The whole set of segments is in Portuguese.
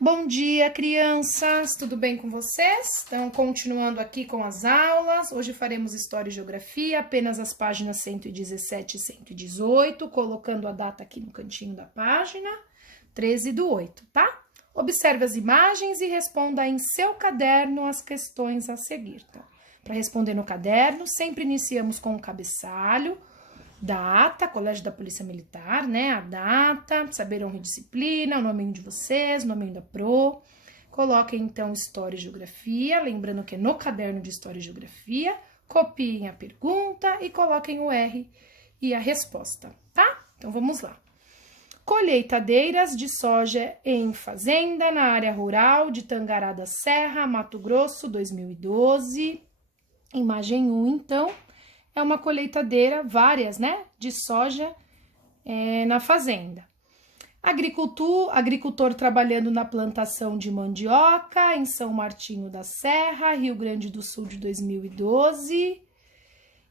Bom dia, crianças! Tudo bem com vocês? Então, continuando aqui com as aulas, hoje faremos História e Geografia, apenas as páginas 117 e 118, colocando a data aqui no cantinho da página, 13/8, tá? Observe as imagens e responda em seu caderno as questões a seguir, tá? Para responder no caderno, sempre iniciamos com o cabeçalho, data, Colégio da Polícia Militar, né? A data, saber honra e disciplina, o nominho de vocês, o nominho da Pro. Coloquem então História e Geografia, lembrando que é no caderno de História e Geografia. Copiem a pergunta e coloquem o R e a resposta, tá? Então vamos lá. Colheitadeiras de soja em fazenda na área rural de Tangará da Serra, Mato Grosso, 2012. Imagem 1, então. É uma colheitadeira, várias, né, de soja na fazenda. Agricultor trabalhando na plantação de mandioca em São Martinho da Serra, Rio Grande do Sul, de 2012.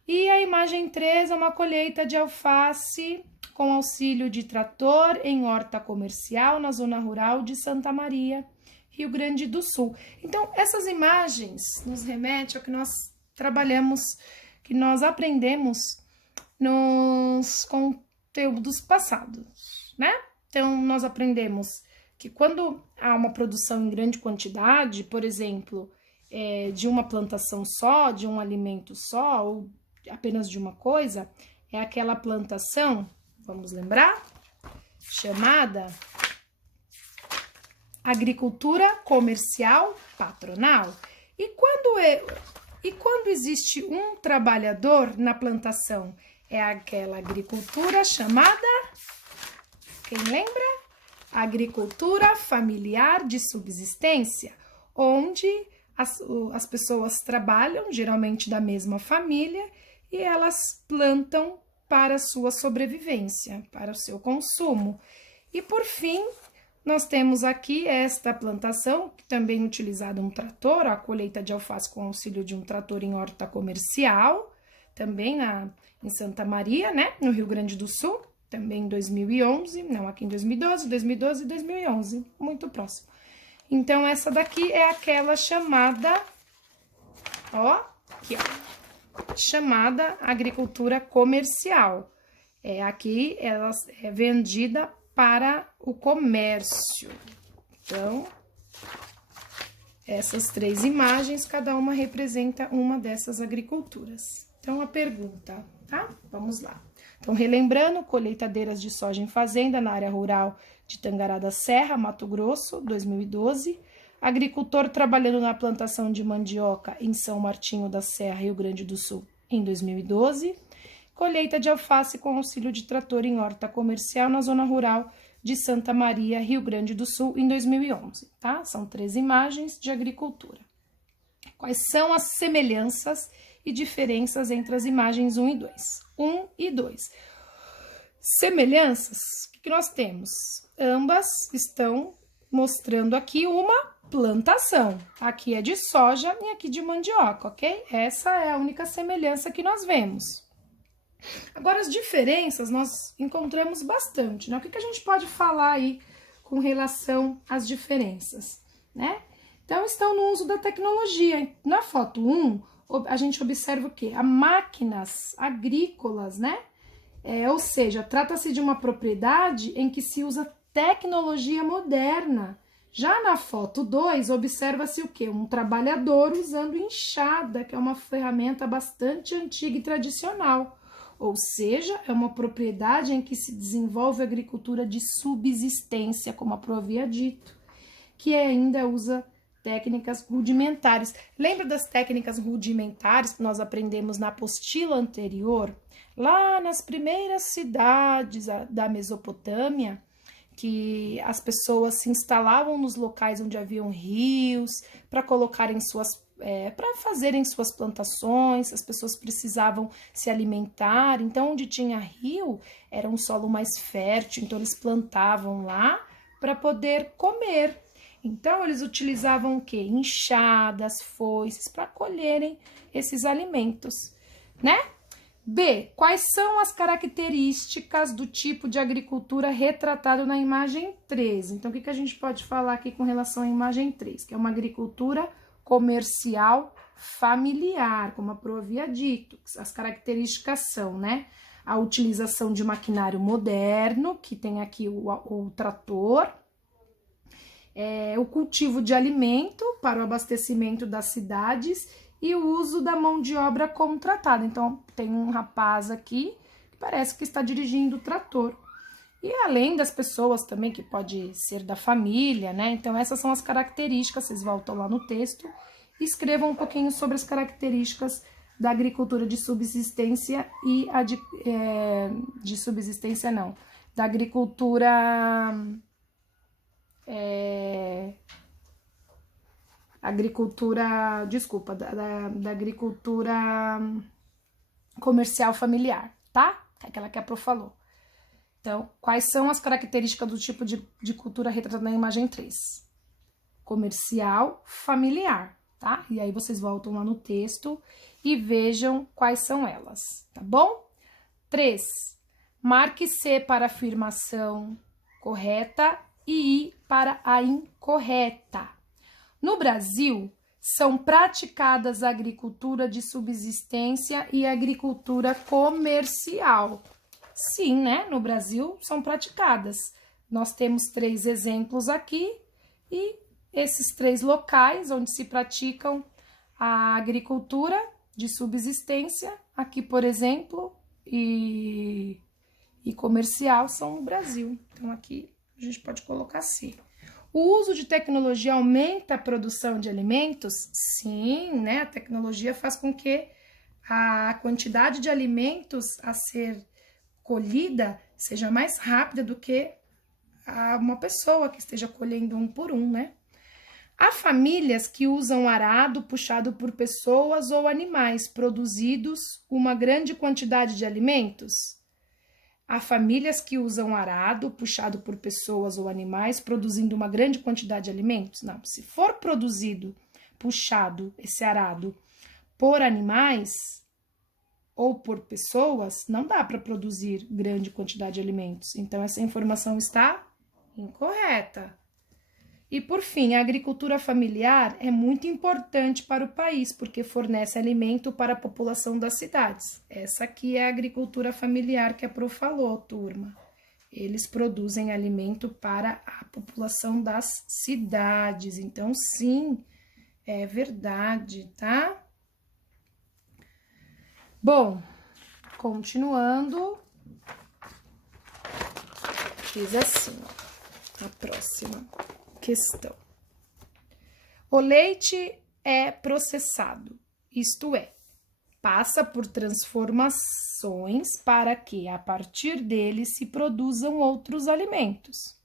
E a imagem 3 é uma colheita de alface com auxílio de trator em horta comercial na zona rural de Santa Maria, Rio Grande do Sul. Então, essas imagens nos remetem ao que nós trabalhamos, que nós aprendemos nos conteúdos passados, né? Então, nós aprendemos que quando há uma produção em grande quantidade, por exemplo, de uma plantação só, de um alimento só, ou apenas de uma coisa, é aquela plantação, vamos lembrar, chamada agricultura comercial patronal. E quando existe um trabalhador na plantação, é aquela agricultura chamada, quem lembra? Agricultura familiar de subsistência, onde as pessoas trabalham, geralmente da mesma família, e elas plantam para a sua sobrevivência, para o seu consumo. E por fim, nós temos aqui esta plantação, que também utilizada um trator, a colheita de alface com auxílio de um trator em horta comercial, também em Santa Maria, né, no Rio Grande do Sul, também em 2011, não, aqui em 2012 e 2011, muito próximo. Então, essa daqui é aquela chamada, ó, aqui, ó, chamada agricultura comercial. Aqui ela é vendida para o comércio. Então, essas 3 imagens, cada uma representa uma dessas agriculturas. Então, a pergunta, tá? Vamos lá. Então, relembrando, colheitadeiras de soja em fazenda na área rural de Tangará da Serra, Mato Grosso, 2012. Agricultor trabalhando na plantação de mandioca em São Martinho da Serra, Rio Grande do Sul, em 2012. Colheita de alface com auxílio de trator em horta comercial na zona rural de Santa Maria, Rio Grande do Sul, em 2011, tá? São 3 imagens de agricultura. Quais são as semelhanças e diferenças entre as imagens 1 e 2? 1 e 2. Semelhanças, o que nós temos? Ambas estão mostrando aqui uma plantação. Aqui é de soja e aqui de mandioca, ok? Essa é a única semelhança que nós vemos. Agora, as diferenças nós encontramos bastante, né? O que a gente pode falar aí com relação às diferenças, né? Então, estão no uso da tecnologia. Na foto 1, a gente observa o quê? Há máquinas agrícolas, né? Ou seja, trata-se de uma propriedade em que se usa tecnologia moderna. Já na foto 2, observa-se o quê? Um trabalhador usando enxada, que é uma ferramenta bastante antiga e tradicional. Ou seja, é uma propriedade em que se desenvolve a agricultura de subsistência, como a Pro havia dito, que ainda usa técnicas rudimentares. Lembra das técnicas rudimentares que nós aprendemos na apostila anterior? Lá nas primeiras cidades da Mesopotâmia, que as pessoas se instalavam nos locais onde haviam rios para colocarem para fazerem suas plantações, as pessoas precisavam se alimentar, então onde tinha rio era um solo mais fértil, então eles plantavam lá para poder comer. Então eles utilizavam o quê? Enxadas, foices para colherem esses alimentos, né? B. Quais são as características do tipo de agricultura retratado na imagem 3? Então, o que a gente pode falar aqui com relação à imagem 3? Que é uma agricultura comercial familiar, como a Pro havia dito. As características são, né? A utilização de maquinário moderno, que tem aqui o trator, o cultivo de alimento para o abastecimento das cidades e o uso da mão de obra contratada. Então, tem um rapaz aqui que parece que está dirigindo o trator. E além das pessoas também, que pode ser da família, né? Então, essas são as características, vocês voltam lá no texto e escrevam um pouquinho sobre as características da agricultura de subsistência e a de subsistência não, da agricultura da agricultura comercial familiar, tá? Aquela que a Pro falou. Então, quais são as características do tipo de cultura retratada na imagem 3? Comercial familiar, tá? E aí vocês voltam lá no texto e vejam quais são elas, tá bom? 3. Marque C para a afirmação correta e I para a incorreta. No Brasil, são praticadas a agricultura de subsistência e agricultura comercial. Sim, né? No Brasil são praticadas. Nós temos 3 exemplos aqui e esses 3 locais onde se praticam a agricultura de subsistência, aqui, por exemplo, e comercial são o Brasil. Então, aqui a gente pode colocar assim. O uso de tecnologia aumenta a produção de alimentos? Sim, né? A tecnologia faz com que a quantidade de alimentos a ser colhida seja mais rápida do que uma pessoa que esteja colhendo um por um, né? Há famílias que usam arado puxado por pessoas ou animais, produzidos uma grande quantidade de alimentos? Há famílias que usam arado puxado por pessoas ou animais, produzindo uma grande quantidade de alimentos? Não, se for produzido, puxado, esse arado, por animais ou por pessoas, não dá para produzir grande quantidade de alimentos. Então, essa informação está incorreta. E, por fim, a agricultura familiar é muito importante para o país, porque fornece alimento para a população das cidades. Essa aqui é a agricultura familiar que a Pro falou, turma. Eles produzem alimento para a população das cidades. Então, sim, é verdade, tá? Bom, continuando, diz assim, ó, a próxima questão. O leite é processado, isto é, passa por transformações para que, a partir dele, se produzam outros alimentos.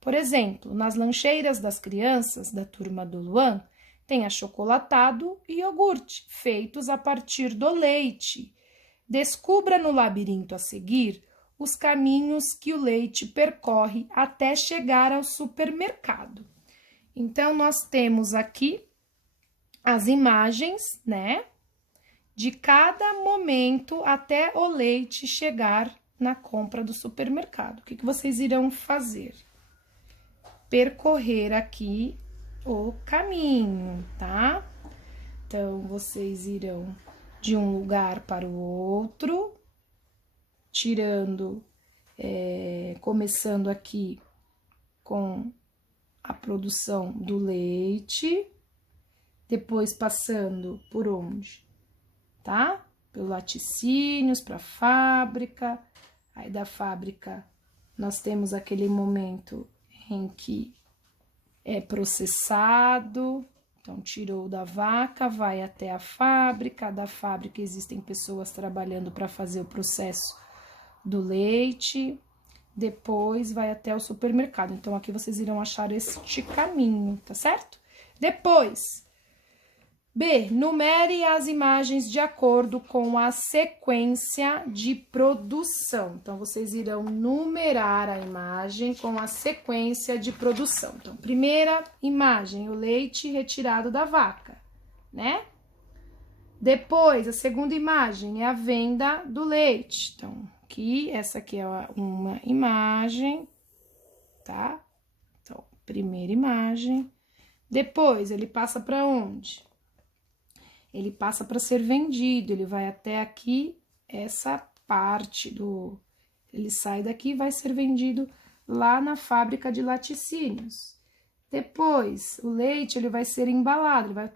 Por exemplo, nas lancheiras das crianças da turma do Luan, tem achocolatado e iogurte, feitos a partir do leite. Descubra no labirinto a seguir os caminhos que o leite percorre até chegar ao supermercado. Então, nós temos aqui as imagens, né, de cada momento até o leite chegar na compra do supermercado. O que vocês irão fazer? Percorrer aqui o caminho, tá? Então, vocês irão de um lugar para o outro, começando aqui com a produção do leite, depois passando por onde? Tá? Pelos laticínios, para a fábrica, aí da fábrica nós temos aquele momento em que é processado, então tirou da vaca, vai até a fábrica, da fábrica existem pessoas trabalhando para fazer o processo do leite, depois vai até o supermercado. Então, aqui vocês irão achar este caminho, tá certo? Depois, B, numere as imagens de acordo com a sequência de produção. Então, vocês irão numerar a imagem com a sequência de produção. Então, primeira imagem, o leite retirado da vaca, né? Depois, a segunda imagem é a venda do leite. Então, aqui, essa aqui é uma imagem, tá? Então, primeira imagem. Depois, ele passa para onde? Ele passa para ser vendido, ele vai até aqui, essa parte do... Ele sai daqui e vai ser vendido lá na fábrica de laticínios. Depois, o leite, ele vai ser embalado, ele vai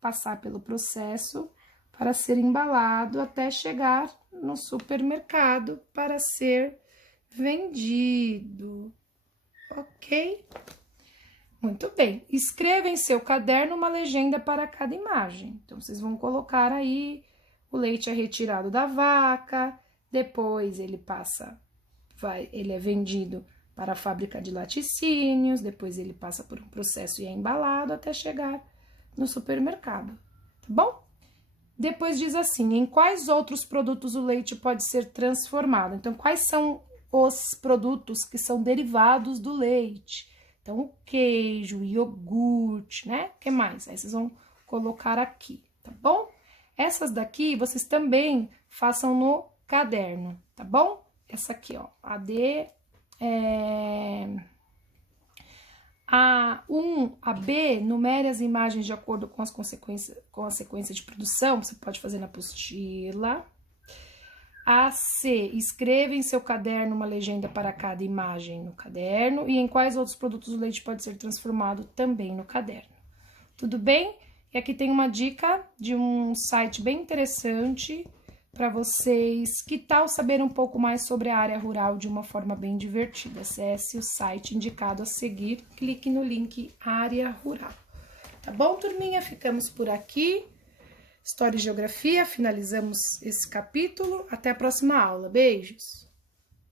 passar pelo processo para ser embalado até chegar no supermercado para ser vendido, ok? Muito bem, escreva em seu caderno uma legenda para cada imagem. Então, vocês vão colocar aí, o leite é retirado da vaca, depois ele ele é vendido para a fábrica de laticínios, depois ele passa por um processo e é embalado até chegar no supermercado, tá bom? Depois diz assim, em quais outros produtos o leite pode ser transformado? Então, quais são os produtos que são derivados do leite? Então, o queijo, o iogurte, né? O que mais? Aí vocês vão colocar aqui, tá bom? Essas daqui, vocês também façam no caderno, tá bom? Essa aqui, ó, a B, numere as imagens de acordo com a sequência de produção, você pode fazer na apostila. A C, escreva em seu caderno uma legenda para cada imagem no caderno e em quais outros produtos o leite pode ser transformado também no caderno. Tudo bem? E aqui tem uma dica de um site bem interessante para vocês. Que tal saber um pouco mais sobre a área rural de uma forma bem divertida? Acesse o site indicado a seguir, clique no link Área Rural. Tá bom, turminha? Ficamos por aqui. História e Geografia, finalizamos esse capítulo. Até a próxima aula. Beijos!